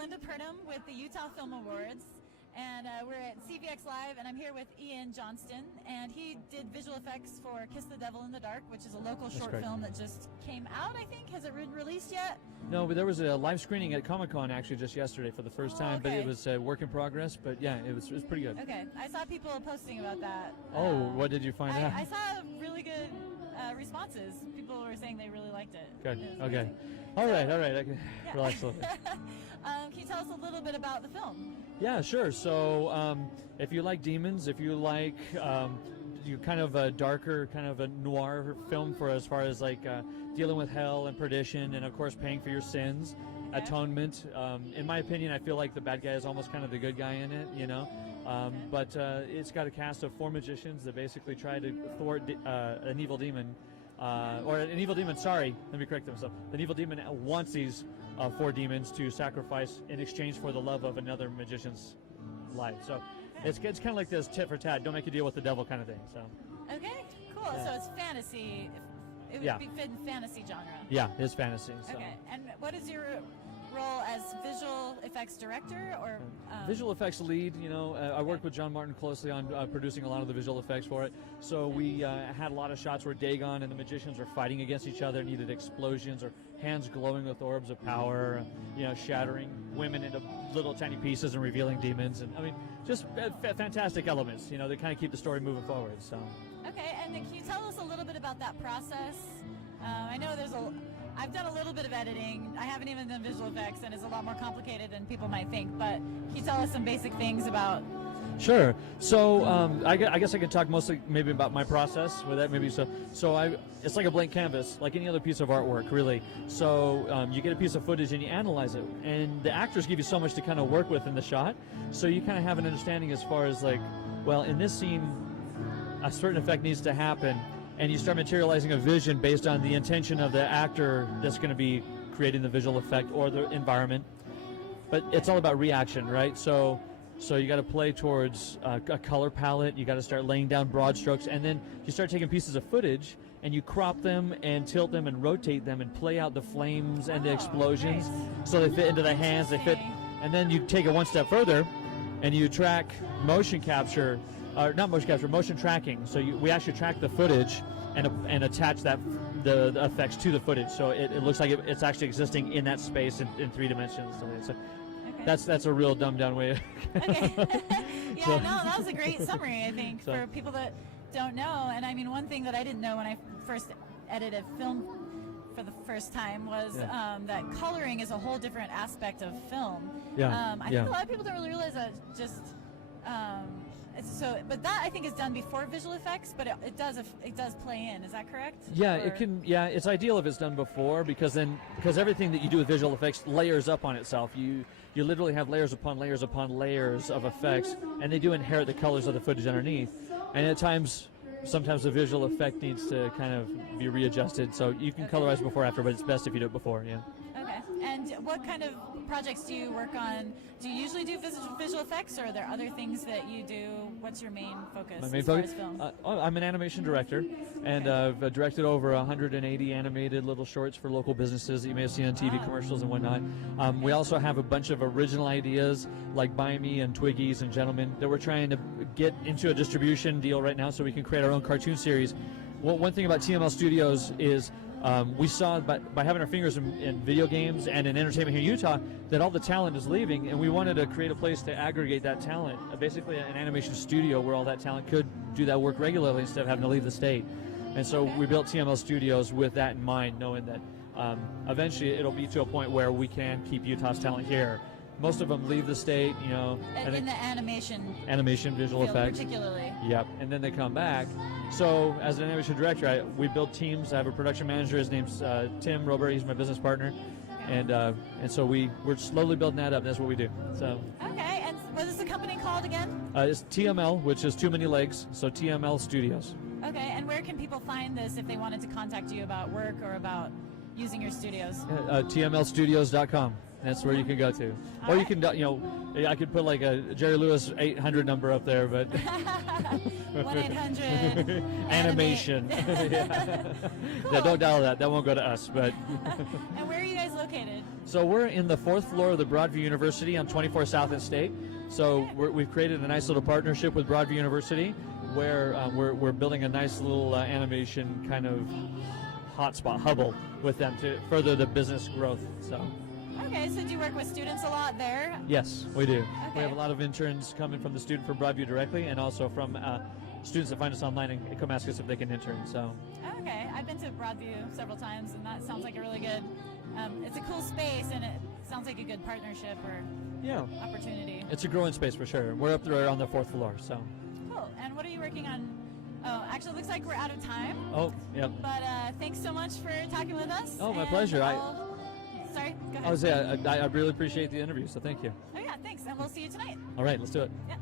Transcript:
Linda Purnham with the Utah Film Awards, and we're at CVX Live, and I'm here with Ian Johnson, and he did visual effects for Kiss the Devil in the Dark, which is a local short film that just came out, I think. Has it been released yet? No, but there was a live screening at Comic-Con actually just yesterday for the first time, but it was a work in progress, but yeah, it was pretty good. Okay, I saw people posting about that. Oh, what did you find out? I saw really good responses. People were saying they really liked it. Good, it okay. amazing. All right, I can relax a little bit. Can you tell us a little bit about the film? Yeah, sure. So if you like demons, if you like you kind of a darker, kind of a noir film for as far as like dealing with hell and perdition and of course paying for your sins, atonement. In my opinion, I feel like the bad guy is almost kind of the good guy in it, you know. But it's got a cast of 4 magicians that basically try to thwart an evil demon. Or an evil demon, sorry, let me correct myself. An evil demon wants these 4 demons to sacrifice in exchange for the love of another magician's life. So it's kind of like this tit for tat, don't make a deal with the devil kind of thing. So. Okay, cool. Yeah. So it's fantasy. It would be fit in fantasy genre. Yeah, it's fantasy. So. Okay, and what is your role as visual effects director or visual effects lead? You know, I worked with John Martin closely on producing a lot of the visual effects for it. So we had a lot of shots where Dagon and the magicians were fighting against each other, needed explosions or hands glowing with orbs of power, you know, shattering women into little tiny pieces and revealing demons, and I mean, just fantastic elements, you know, that kind of keep the story moving forward. So. Okay, and then can you tell us a little bit about that process? I know I've done a little bit of editing. I haven't even done visual effects, and it's a lot more complicated than people might think. But can you tell us some basic things about? Sure. So I guess I could talk mostly maybe about my process with that. Maybe it's like a blank canvas, like any other piece of artwork, really. So you get a piece of footage and you analyze it, and the actors give you so much to kind of work with in the shot. So you kind of have an understanding as far as like, well, in this scene, a certain effect needs to happen. And you start materializing a vision based on the intention of the actor that's going to be creating the visual effect or the environment. But it's all about reaction, right? So you got to play towards a color palette. You got to start laying down broad strokes, and then you start taking pieces of footage and you crop them and tilt them and rotate them and play out the flames and the explosions, so they fit into the hands. They fit, and then you take it one step further, and you track motion capture. Not motion capture, motion tracking. So we actually track the footage and attach the effects to the footage. So it looks like it's actually existing in that space in 3 dimensions. So that's a real dumbed down way. Okay. Yeah, no, that was a great summary, I think, for people that don't know. And I mean, one thing that I didn't know when I first edited film for the first time was that coloring is a whole different aspect of film. I think a lot of people don't really realize that but that I think is done before visual effects, but it does play in. Is that correct? Yeah, it can. Yeah, it's ideal if it's done before, because everything that you do with visual effects layers up on itself. You literally have layers upon layers upon layers of effects, and they do inherit the colors of the footage underneath. And at times, sometimes the visual effect needs to kind of be readjusted. So you can colorize before, after, but it's best if you do it before. Yeah. Okay. And what kind of projects do you work on? Do you usually do visual effects, or are there other things that you do? What's your main focus as far as film? I'm an animation director, and I've directed over 180 animated little shorts for local businesses that you may have seen on TV commercials and whatnot. We also have a bunch of original ideas like Buy Me and Twiggies and Gentlemen that we're trying to get into a distribution deal right now so we can create our own cartoon series. Well, one thing about TML Studios is we saw by having our fingers in video games and in entertainment here in Utah that all the talent is leaving, and we wanted to create a place to aggregate that talent, basically an animation studio where all that talent could do that work regularly instead of having to leave the state. And so we built TML Studios with that in mind, knowing that eventually it'll be to a point where we can keep Utah's talent here. Most of them leave the state, you know. In the animation visual effects. Particularly. Yep, and then they come back. So as an animation director, we build teams. I have a production manager. His name's Tim Robert. He's my business partner. And so we're slowly building that up. That's what we do. So. Okay, and what is the company called again? It's TML, which is too many legs, so TML Studios. Okay, and where can people find this if they wanted to contact you about work or about using your studios? TMLstudios.com. That's where you can go to. Or you can, I could put like a Jerry Lewis 800 number up there, but 1-800 animation. Yeah. Cool. Yeah, don't dial that. That won't go to us. But And where are you guys located? so we're in the 4th floor of the Broadview University on 24 South and State. So we've created a nice little partnership with Broadview University, where we're building a nice little animation kind of hotspot hubble with them to further the business growth. So. Okay, so do you work with students a lot there? Yes, we do. Okay. We have a lot of interns coming from the student from Broadview directly, and also from students that find us online and come ask us if they can intern. So. Okay, I've been to Broadview several times, and that sounds like a really good. It's a cool space, and it sounds like a good partnership or opportunity. It's a growing space for sure. We're up there on the 4th floor. So. Cool. And what are you working on? Oh, actually, it looks like we're out of time. Oh, yep. But thanks so much for talking with us. Oh, my and pleasure. Sorry, go ahead. I really appreciate the interview, so thank you. Oh, yeah, thanks. And we'll see you tonight. All right, let's do it. Yeah.